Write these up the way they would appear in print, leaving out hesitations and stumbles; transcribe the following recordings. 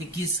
21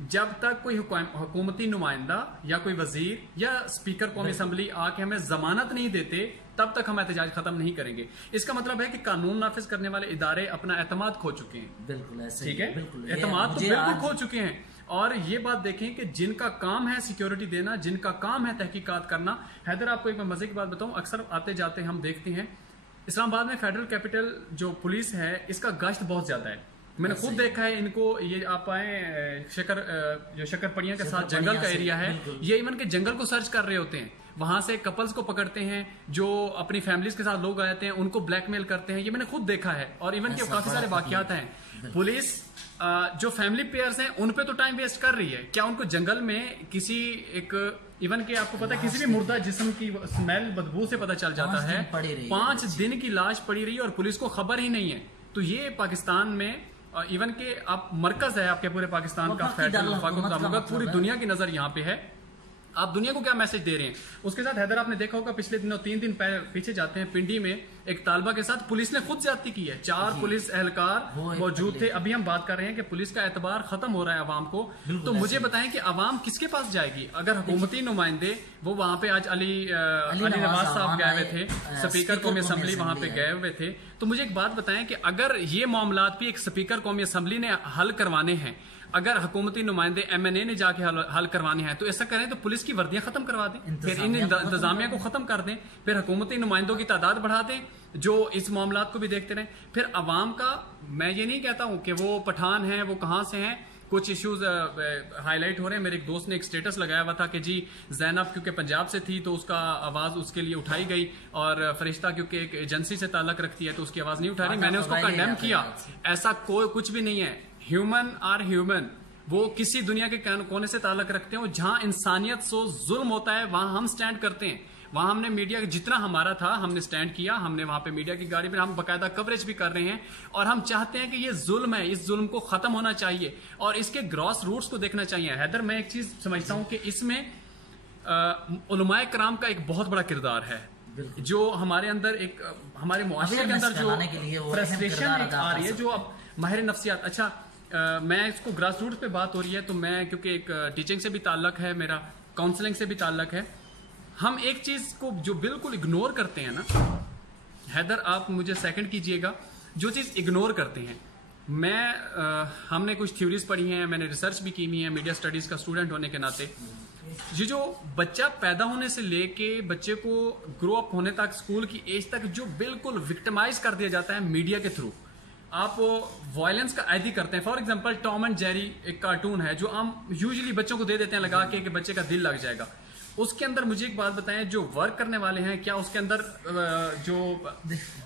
جب تک کوئی حکومتی نمائندہ یا کوئی وزیر یا اسپیکر قومی اسمبلی آ کے ہمیں ضمانت نہیں دیتے تب تک ہم احتجاج ختم نہیں کریں گے. اس کا مطلب ہے کہ قانون نافذ کرنے والے ادارے اپنا اعتماد کھو چکے ہیں. بالکل ایسے ٹھیک ہے, بالکل اعتماد تو بالکل کھو چکے ہیں. اور یہ بات دیکھیں کہ جن کا کام ہے سیکیورٹی دینا, جن کا کام ہے تحقیقات کرنا. حیدر آپ کو ایک میں مزے کی بات بتاؤں, اکثر آتے جاتے ہم دیکھتے ہیں اسلام آباد میں فیڈرل کیپٹل جو پولیس ہے اس کا گشت بہت زیادہ ہے. میں نے خود دیکھا ہے ان کو. یہ آپ آئیں جو شکر پڑیاں کے ساتھ جنگل کا ایریا ہے, یہ ایون کہ جنگل کو سرچ کر رہے ہوتے ہیں, وہاں سے کپلز کو پکڑتے ہیں جو اپنی فیملیز کے ساتھ لوگ آتے ہیں, ان کو بلیک میل کرتے ہیں. یہ میں نے خود دیکھا ہے. اور ایون کہ کافی سارے واقعات ہیں. پولیس جو فیملی پیئرز ہیں ان پہ تو ٹائم ویسٹ کر رہی ہے. کیا ان کو جنگل میں کسی ایک ایون کہ آپ کو پتا ہے کسی بھی مردہ جسم کی اسمیل بدبو سے پتا چل جاتا ہے, 5 دن کی لاش پڑی رہی ہے اور پولیس کو خبر ہی نہیں ہے. تو یہ پاکستان میں ایون کہ آپ مرکز ہے آپ کے پورے پاکستان کا, فیڈرل وفاقت, پوری دنیا کی نظر یہاں پہ ہے. آپ دنیا کو کیا میسج دے رہے ہیں. اس کے ساتھ حیدر آپ نے دیکھا ہوگا پچھلے دنوں 3 دن پیچھے جاتے ہیں, پنڈی میں ایک طالبہ کے ساتھ پولیس نے خود زیادتی کی ہے. 4 پولیس اہلکار موجود تھے. ابھی ہم بات کر رہے ہیں کہ پولیس کا اعتبار ختم ہو رہا ہے عوام کو. تو مجھے بتائیں کہ عوام کس کے پاس جائے گی اگر حکومتی نمائندے وہ وہاں پہ آج علی نواز صاحب گئے ہوئے تھے, اسپیکر قومی اسمبلی وہاں پہ گئے ہوئے تھے. تو مجھے ایک بات بتائیں کہ اگر یہ معاملات بھی ایک اسپیکر قومی اسمبلی نے حل کروانے ہیں, اگر حکومتی نمائندے MNA نے جا کے حل کروانے ہیں, تو ایسا کریں تو پولیس کی وردیاں ختم کروا دیں, پھر ان انتظامیہ کو ختم کر دیں, پھر حکومتی نمائندوں کی تعداد بڑھا دیں جو اس معاملات کو بھی دیکھتے رہیں. پھر عوام کا, میں یہ نہیں کہتا ہوں کہ وہ پٹھان ہیں, وہ کہاں سے ہیں, کچھ ایشوز ہائی لائٹ ہو رہے ہیں. میرے ایک دوست نے ایک سٹیٹس لگایا ہوا تھا کہ جی زینب کیونکہ پنجاب سے تھی تو اس کا آواز اس کے لیے اٹھائی گئی, اور فرشتہ کیونکہ ایک ایجنسی سے تعلق رکھتی ہے تو اس کی آواز نہیں اٹھا رہی. میں نے اس کو کنڈیم کیا. ایسا کوئی کچھ بھی نہیں ہے. ہیومن آر ہیومن, وہ کسی دنیا کے کونے سے تعلق رکھتے ہیں. جہاں انسانیت سے ظلم ہوتا ہے وہاں ہم سٹینڈ کرتے ہیں. وہاں ہم نے میڈیا جتنا ہمارا تھا ہم نے سٹینڈ کیا. ہم نے وہاں پہ میڈیا کی گاڑی پہ ہم باقاعدہ کوریج بھی کر رہے ہیں, اور ہم چاہتے ہیں کہ یہ ظلم ہے, اس ظلم کو ختم ہونا چاہیے اور اس کے گراس روٹس کو دیکھنا چاہیے. حیدر میں ایک چیز سمجھتا ہوں کہ اس میں علماء کرام کا ایک بہت بڑا کردار ہے, جو ہمارے اندر ایک ہمارے معاشرے کے اندر جو فرسٹریشن آ رہی ہے, جو اب ماہر نفسیات. اچھا میں اس کو گراس روٹس پہ بات ہو رہی ہے تو میں کیونکہ ایک ٹیچنگ سے بھی تعلق ہے میرا, کاؤنسلنگ سے بھی تعلق ہے. ہم ایک چیز کو جو بالکل اگنور کرتے ہیں نا, حیدر آپ مجھے سیکنڈ کیجئے گا, جو چیز اگنور کرتے ہیں. ہم نے کچھ تھیوریز پڑھی ہیں, میں نے ریسرچ بھی کی ہوئی ہے میڈیا اسٹڈیز کا اسٹوڈنٹ ہونے کے ناطے. یہ جو بچہ پیدا ہونے سے لے کے بچے کو گرو اپ ہونے تک, اسکول کی ایج تک جو بالکل وکٹمائز کر دیا جاتا ہے میڈیا کے تھرو, آپ وائلنس کا عادی کرتے ہیں. فار ایگزامپل ٹام اینڈ جیری ایک کارٹون ہے جو ہم یوزلی بچوں کو دے دیتے ہیں لگا کے کہ بچے کا دل لگ جائے گا. اس کے اندر مجھے ایک بات بتائیں, جو ورک کرنے والے ہیں کیا اس کے اندر جو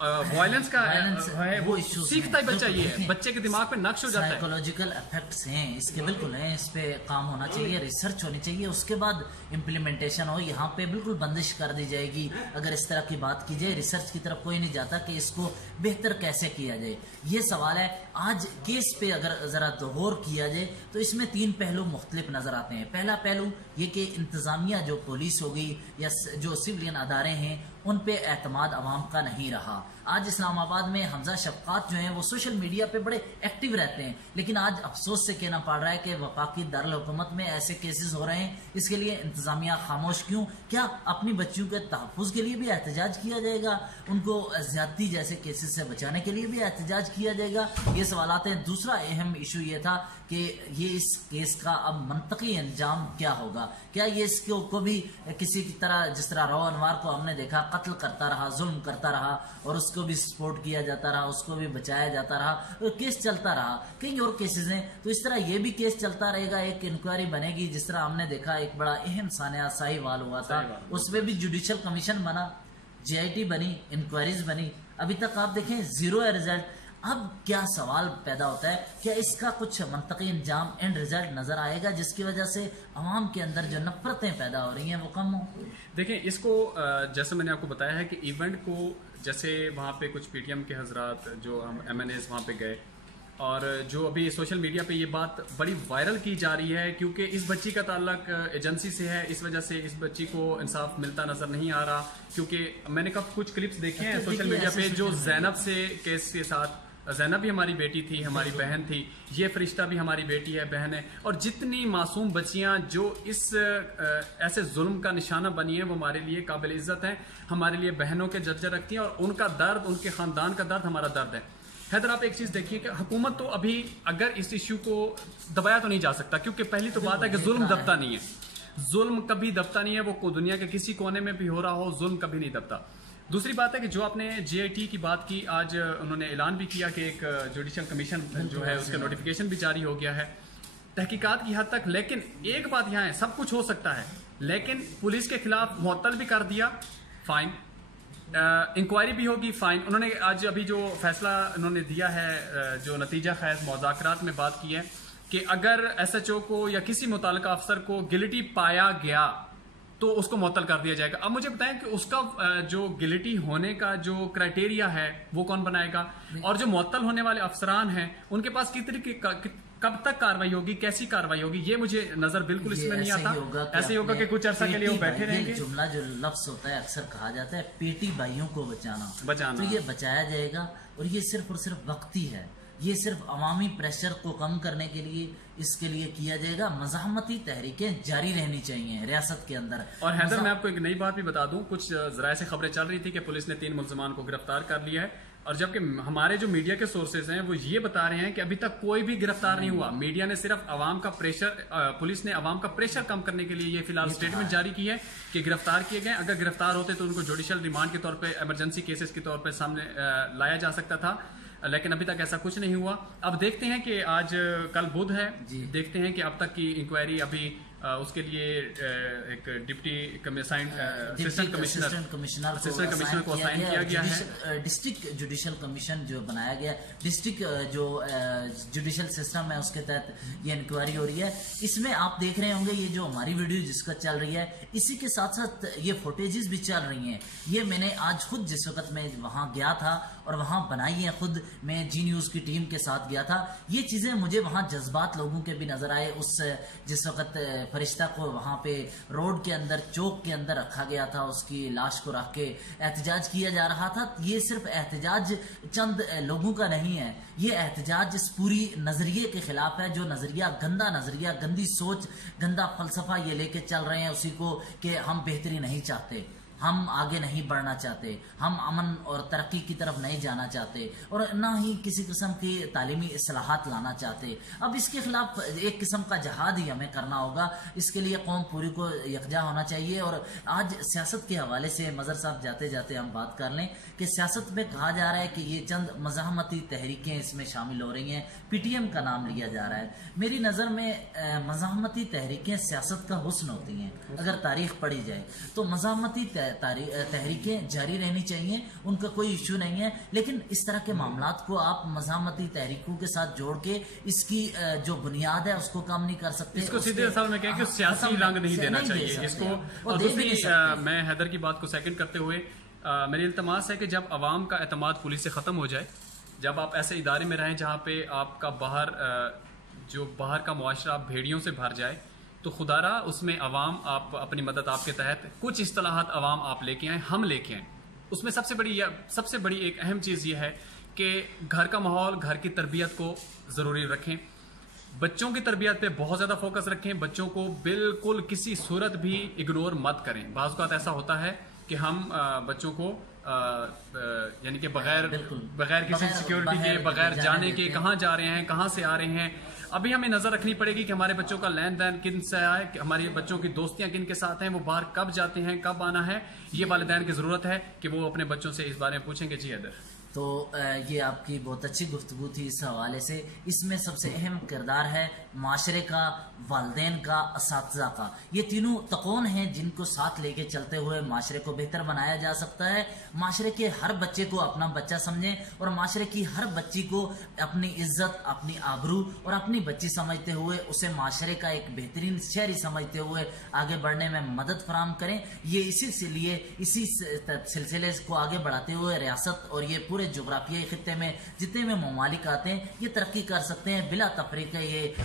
وائلنس کا ہے وہ سیکھتا ہی بچہ, یہ ہے بچے کے دماغ پہ نقش ہو جاتا ہے. سائیکولوجیکل افیکٹس ہیں اس کے, بالکل ہیں, اس پہ کام ہونا چاہیے, ریسرچ ہونی چاہیے, اس کے بعد امپلیمنٹیشن ہو. یہاں پہ بالکل بندش کر دی جائے گی اگر اس طرح کی بات کی جائے. ریسرچ کی طرف کوئی نہیں جاتا کہ اس کو بہتر کیسے کیا جائے. یہ سوال ہے. آج کیس پہ اگر ذرا غور کیا جائے تو اس میں 3 پہلو مختلف نظر آتے ہیں. پہلا پہلو یہ کہ انتظامیہ جو پولیس ہوگی یا جو سولین ادارے ہیں ان پہ اعتماد عوام کا نہیں رہا. آج اسلام آباد میں حمزہ شفقات جو ہیں وہ سوشل میڈیا پہ بڑے ایکٹیو رہتے ہیں, لیکن آج افسوس سے کہنا پڑ رہا ہے کہ وفاقی دارالحکومت میں ایسے کیسز ہو رہے ہیں. اس کے لیے انتظامیہ خاموش کیوں؟ کیا اپنی بچیوں کے تحفظ کے لیے بھی احتجاج کیا جائے گا؟ ان کو زیادتی جیسے کیسز سے بچانے کے لیے بھی احتجاج کیا جائے گا؟ یہ سوالات ہیں. دوسرا اہم ایشو یہ تھا کہ یہ اس کیس کا اب منطقی انجام کیا ہوگا. کیا یہ اس کو بھی کسی کی طرح, جس طرح رو انوار کو ہم نے دیکھا قتل کرتا رہا, ظلم کرتا رہا اور اس کو بھی سپورٹ کیا جاتا رہا, اس کو بھی بچایا جاتا رہا, کیس چلتا رہا. کئی اور کیسز ہیں, تو اس طرح یہ بھی کیس چلتا رہے گا. ایک انکوائری بنے گی, جس طرح ہم نے دیکھا ایک بڑا اہم سانحہ ساہی وال ہوا تھا, اس میں بھی جوڈیشل کمیشن بنا, GIT بنی, انکوائریز بنی, ابھی تک آپ دیکھیں زیرو ہے رزلٹ. اب کیا سوال پیدا ہوتا ہے, کیا اس کا کچھ منطقی انجام اینڈ رزلٹ نظر آئے گا جس کی وجہ سے عوام کے اندر جو نفرتیں پیدا ہو رہی ہیں وہ کم ہوں؟ دیکھیں اس کو جیسے میں نے آپ کو بتایا ہے کہ ایونٹ کو, جیسے وہاں پہ کچھ PTM کے حضرات جو MNAs وہاں پہ گئے, اور جو ابھی سوشل میڈیا پہ یہ بات بڑی وائرل کی جا رہی ہے کیونکہ اس بچی کا تعلق ایجنسی سے ہے, اس وجہ سے اس بچی کو انصاف ملتا نظر نہیں آ رہا. کیونکہ میں نے کچھ کلپس دیکھے ہیں سوشل میڈیا پہ جو زینب سے کیس کے ساتھ زینب بھی ہماری بیٹی تھی، ہماری بہن تھی، یہ فرشتہ بھی ہماری بیٹی ہے، بہن ہے، اور جتنی معصوم بچیاں جو اس ایسے ظلم کا نشانہ بنی ہیں وہ ہمارے لیے قابل عزت ہیں، ہمارے لیے بہنوں کے درجے رکھتی ہیں، اور ان کا درد، ان کے خاندان کا درد ہمارا درد ہے۔ حیدر آپ ایک چیز دیکھیے کہ حکومت تو ابھی اگر اس ایشو کو دبایا تو نہیں جا سکتا، کیونکہ پہلی تو بات ہے کہ ظلم دبتا نہیں ہے، ظلم کبھی دبتا نہیں ہے، وہ دنیا کے کسی کونے میں بھی ہو رہا ہو، ظلم کبھی نہیں دبتا۔ دوسری بات ہے کہ جو آپ نے جے آئی ٹی کی بات کی، آج انہوں نے اعلان بھی کیا کہ ایک جوڈیشل کمیشن جو ہے اس کا نوٹیفیکیشن بھی جاری ہو گیا ہے تحقیقات کی حد تک، لیکن ایک بات یہاں ہے، سب کچھ ہو سکتا ہے، لیکن پولیس کے خلاف معطل بھی کر دیا، فائن، انکوائری بھی ہوگی، فائن۔ انہوں نے آج ابھی جو فیصلہ انہوں نے دیا ہے، جو نتیجہ خیز مذاکرات میں بات کی ہے کہ اگر ایس ایچ او کو یا کسی متعلقہ افسر کو گلٹی پایا گیا تو اس کو معطل کر دیا جائے گا۔ اب مجھے بتائیں کہ اس کا جو گلٹی ہونے کا جو کرائٹیریا ہے وہ کون بنائے گا، اور جو معطل ہونے والے افسران ہیں ان کے پاس کب تک کاروائی ہوگی، کیسی کاروائی ہوگی، یہ مجھے نظر بالکل اس میں نہیں آتا۔ ایسے ہی ہوگا کہ کچھ عرصہ کے لیے وہ بیٹھے رہیں گے۔ جملہ جو لفظ ہوتا ہے اکثر کہا جاتا ہے پیٹی بھائیوں کو بچانا، تو یہ بچایا جائے گا، اور یہ صرف اور صرف وقتی ہے، یہ صرف عوامی پریشر کو کم کرنے کے لیے اس کے لیے کیا جائے گا۔ مزاحمتی تحریکیں جاری رہنی چاہیے ریاست کے اندر۔ اور حیدر میں آپ کو ایک نئی بات بھی بتا دوں، کچھ ذرائع سے خبریں چل رہی تھی کہ پولیس نے 3 ملزمان کو گرفتار کر لیا ہے، اور جبکہ ہمارے جو میڈیا کے سورسز ہیں وہ یہ بتا رہے ہیں کہ ابھی تک کوئی بھی گرفتار نہیں ہوا۔ میڈیا نے صرف عوام کا پریشر، پولیس نے عوام کا پریشر کم کرنے کے لیے یہ فی الحال اسٹیٹمنٹ جاری کی ہے کہ گرفتار کیے گئے، اگر گرفتار ہوتے تو ان کو جوڈیشل ریمانڈ کے طور پہ، ایمرجنسی کیسز کے طور پہ سامنے لایا جا سکتا تھا، لیکن ابھی تک ایسا کچھ نہیں ہوا۔ اب دیکھتے ہیں کہ آج کل بدھ ہے، دیکھتے ہیں کہ اب تک کی انکوائری، ابھی اس کے لیے ایک ڈپٹی اسسٹنٹ کمشنر کو اسائن کیا گیا ہے۔ ڈسٹرکٹ جوڈیشل کمیشن جو بنایا گیا، ڈسٹرکٹ جو جوڈیشل سسٹم ہے اس کے تحت یہ انکوائری ہو رہی ہے۔ اس میں آپ دیکھ رہے ہوں گے یہ جو ہماری ویڈیو جس کا چل رہی ہے، اسی کے ساتھ ساتھ یہ فوٹیجز بھی چل رہی ہیں۔ یہ میں نے آج خود جس وقت میں وہاں گیا تھا اور وہاں بنائی ہے، خود میں جی نیوز کی ٹیم کے ساتھ گیا تھا، یہ چیزیں مجھے وہاں جذبات لوگوں کے بھی نظر آئے۔ اس جس وقت فرشتہ کو وہاں پہ روڈ کے اندر، چوک کے اندر رکھا گیا تھا، اس کی لاش کو رکھ کے احتجاج کیا جا رہا تھا، یہ صرف احتجاج چند لوگوں کا نہیں ہے، یہ احتجاج اس پوری نظریے کے خلاف ہے، جو نظریہ، گندا نظریہ، گندی سوچ، گندا فلسفہ یہ لے کے چل رہے ہیں اسی کو کہ ہم بہتری نہیں چاہتے، ہم آگے نہیں بڑھنا چاہتے، ہم امن اور ترقی کی طرف نہیں جانا چاہتے، اور نہ ہی کسی قسم کی تعلیمی اصلاحات لانا چاہتے۔ اب اس کے خلاف ایک قسم کا جہاد ہی ہمیں کرنا ہوگا، اس کے لیے قوم پوری کو یکجا ہونا چاہیے۔ اور آج سیاست کے حوالے سے مظہر صاحب جاتے جاتے ہم بات کر لیں کہ سیاست میں کہا جا رہا ہے کہ یہ چند مزاحمتی تحریکیں اس میں شامل ہو رہی ہیں، پی ٹی ایم کا نام لیا جا رہا ہے۔ میری نظر میں مزاحمتی تحریکیں سیاست کا حسن ہوتی ہیں، اگر تاریخ پڑھی جائے تو مزاحمتی تحریکیں جاری رہنی چاہیے، ان کا کوئی ایشو نہیں ہے، لیکن اس طرح کے معاملات کو آپ مزاحمتی تحریکوں کے ساتھ جوڑ کے اس کی جو بنیاد ہے اس کو کم نہیں کر سکتے، اس کو سیدھے اصل میں کہیں کہ سیاسی رنگ نہیں دینا چاہیے اس کو۔ اور دوسری میں حیدر کی بات کو سیکنڈ کرتے ہوئے میری التماس ہے کہ جب عوام کا اعتماد پولیس سے ختم ہو جائے، جب آپ ایسے ادارے میں رہیں جہاں پہ آپ کا باہر کا معاشرہ بھیڑیوں سے بھر جائے، تو خدا را اس میں عوام، آپ اپنی مدد آپ کے تحت کچھ اصطلاحات عوام آپ لے کے آئیں، ہم لے کے آئیں۔ اس میں سب سے بڑی ایک اہم چیز یہ ہے کہ گھر کا ماحول، گھر کی تربیت کو ضروری رکھیں، بچوں کی تربیت پہ بہت زیادہ فوکس رکھیں، بچوں کو بالکل کسی صورت بھی اگنور مت کریں۔ بعض اوقات ایسا ہوتا ہے کہ ہم بچوں کو یعنی کہ بغیر کسی سیکیورٹی کے، بغیر جانے کے کہاں جا رہے ہیں، کہاں سے آ رہے ہیں، ابھی ہمیں نظر رکھنی پڑے گی کہ ہمارے بچوں کا لین دین کن سے آئے، ہمارے بچوں کی دوستیاں کن کے ساتھ ہیں، وہ باہر کب جاتے ہیں، کب آنا ہے، یہ والدین کی ضرورت ہے کہ وہ اپنے بچوں سے اس بارے میں پوچھیں گے۔ جی حیدر، تو یہ آپ کی بہت اچھی گفتگو تھی اس حوالے سے۔ اس میں سب سے اہم کردار ہے معاشرے کا، والدین کا، اساتذہ کا، یہ تینوں تقون ہیں جن کو ساتھ لے کے چلتے ہوئے معاشرے کو بہتر بنایا جا سکتا ہے۔ معاشرے کے ہر بچے کو اپنا بچہ سمجھیں، اور معاشرے کی ہر بچی کو اپنی عزت، اپنی آبرو اور اپنی بچی سمجھتے ہوئے اسے معاشرے کا ایک بہترین شہری سمجھتے ہوئے آگے بڑھنے میں مدد فراہم کریں۔ یہ اسی سلسلے کو آگے بڑھاتے ہوئے ریاست اور یہ پورے جغرافیائی خطے میں جتنے بھی ممالک آتے ہیں یہ ترقی کر سکتے ہیں بلا تفریق یہ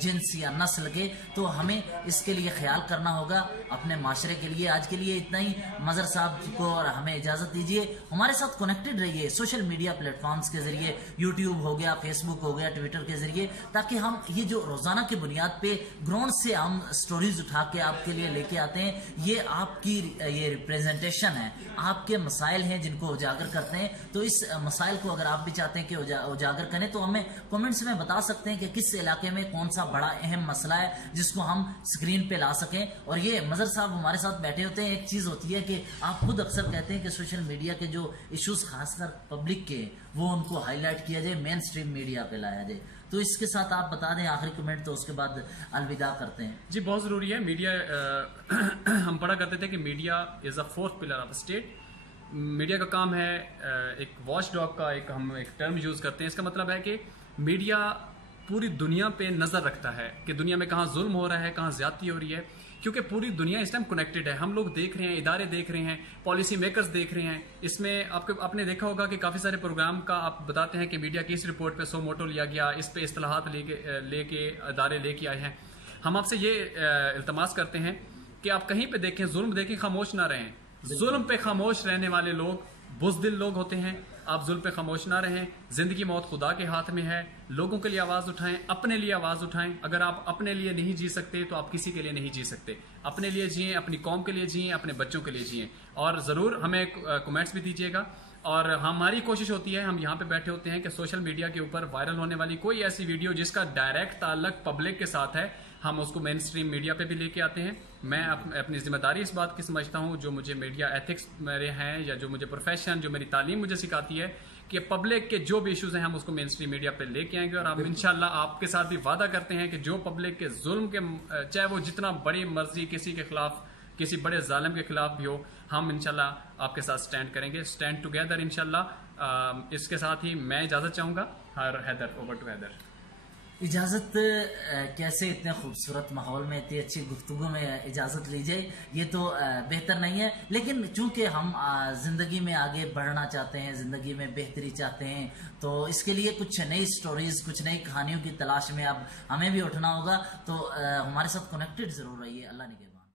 جنس یا نسل کے. تو ہمیں اس کے لیے خیال کرنا ہوگا اپنے معاشرے کے لیے. آج کے لیے اتنا ہی. مظہر صاحب کو اور ہمیں اجازت دیجیے. ہمارے ساتھ کنیکٹڈ رہیے سوشل میڈیا پلیٹ فارمز کے ذریعے, یوٹیوب ہو گیا, فیس بک ہو گیا, ٹویٹر کے ذریعے, تاکہ ہم یہ جو روزانہ کی بنیاد پہ گراؤنڈ سے ہم سٹوریز اٹھا کے آپ کے لیے لے کے آتے ہیں, یہ آپ کی یہ ریپریزنٹیشن ہے, آپ کے مسائل ہیں جن کو اجاگر کرتے ہیں. تو اس مسائل کو اگر آپ بھی چاہتے ہیں کہ اجاگر کریں تو ہمیں کمنٹس میں بتا سکتے ہیں کہ کس علاقے میں کون سا بڑا اہم مسئلہ ہے جس کو ہم اسکرین پہ لا سکیں. اور یہ مظہر صاحب ہمارے ساتھ بیٹھے ہوتے ہیں. ایک چیز ہوتی ہے کہ آپ خود اکثر کہتے ہیں کہ سوشل میڈیا کے جو ایشوز خاص کر پبلک کے وہ ان کو ہائی لائٹ کیا جائے, مین اسٹریم میڈیا پہ لایا جائے. تو اس کے ساتھ آپ بتا دیں آخری کمنٹ, تو اس کے بعد الوداع کرتے ہیں. جی بہت ضروری ہے. میڈیا ہم پڑھا کرتے تھے کہ media is a fourth pillar of state. Media کا کام ہے ایک واچ ڈاگ کا ہم ایک ٹرم یوز کرتے ہیں. اس کا مطلب ہے کہ میڈیا پوری دنیا پہ نظر رکھتا ہے کہ دنیا میں کہاں ظلم ہو رہا ہے, کہاں زیادتی ہو رہی ہے, کیونکہ پوری دنیا اس ٹائم کنیکٹڈ ہے. ہم لوگ دیکھ رہے ہیں, ادارے دیکھ رہے ہیں, پالیسی میکرز دیکھ رہے ہیں. اس میں آپ نے دیکھا ہوگا کہ کافی سارے پروگرام کا آپ بتاتے ہیں کہ میڈیا کی اس رپورٹ پہ سو موٹو لیا گیا, اس پہ اصطلاحات لے کے ادارے لے کے آئے ہیں. ہم آپ سے یہ التماس کرتے ہیں کہ آپ کہیں پہ دیکھیں, ظلم دیکھیں, خاموش نہ رہیں. ظلم پہ خاموش رہنے والے لوگ بزدل لوگ ہوتے ہیں. آپ ظلم پہ خاموش نہ رہیں. زندگی موت خدا کے ہاتھ میں ہے. لوگوں کے لیے آواز اٹھائیں, اپنے لیے آواز اٹھائیں. اگر آپ اپنے لیے نہیں جی سکتے تو آپ کسی کے لیے نہیں جی سکتے. اپنے لیے جئیں, اپنی قوم کے لیے جئیں, اپنے بچوں کے لیے جئیں. اور ضرور ہمیں کمنٹس بھی دیجیے گا. اور ہماری کوشش ہوتی ہے, ہم یہاں پہ بیٹھے ہوتے ہیں کہ سوشل میڈیا کے اوپر وائرل ہونے والی کوئی ایسی ویڈیو جس کا ڈائریکٹ تعلق پبلک کے ساتھ ہے, ہم اس کو مین اسٹریم میڈیا پہ بھی لے کے آتے ہیں. میں اپنی ذمہ داری اس بات کی سمجھتا ہوں, جو مجھے میڈیا ایتھکس میرے ہیں یا جو مجھے پروفیشن, جو میری تعلیم مجھے سکھاتی ہے کہ پبلک کے جو بھی ایشوز ہیں ہم اس کو مین اسٹریم میڈیا پہ لے کے آئیں گے. اور ہم انشاءاللہ آپ کے ساتھ بھی وعدہ کرتے ہیں کہ جو پبلک کے ظلم کے, چاہے وہ جتنا بڑی مرضی کسی کے خلاف, کسی بڑے ظالم کے خلاف بھی ہو, ہم انشاءاللہ آپ کے ساتھ سٹینڈ کریں گے. سٹینڈ ٹوگیدر انشاءاللہ. اس کے ساتھ ہی میں اجازت چاہوں گا. Haider, over to Haider. اجازت کیسے اتنے خوبصورت ماحول میں اتنی اچھی گفتگو میں اجازت لیجیے, یہ تو بہتر نہیں ہے. لیکن چونکہ ہم زندگی میں آگے بڑھنا چاہتے ہیں, زندگی میں بہتری چاہتے ہیں, تو اس کے لیے کچھ نئی سٹوریز, کچھ نئی کہانیوں کی تلاش میں اب ہمیں بھی اٹھنا ہوگا. تو ہمارے ساتھ کنیکٹڈ ضرور رہیے. اللہ نگہبان.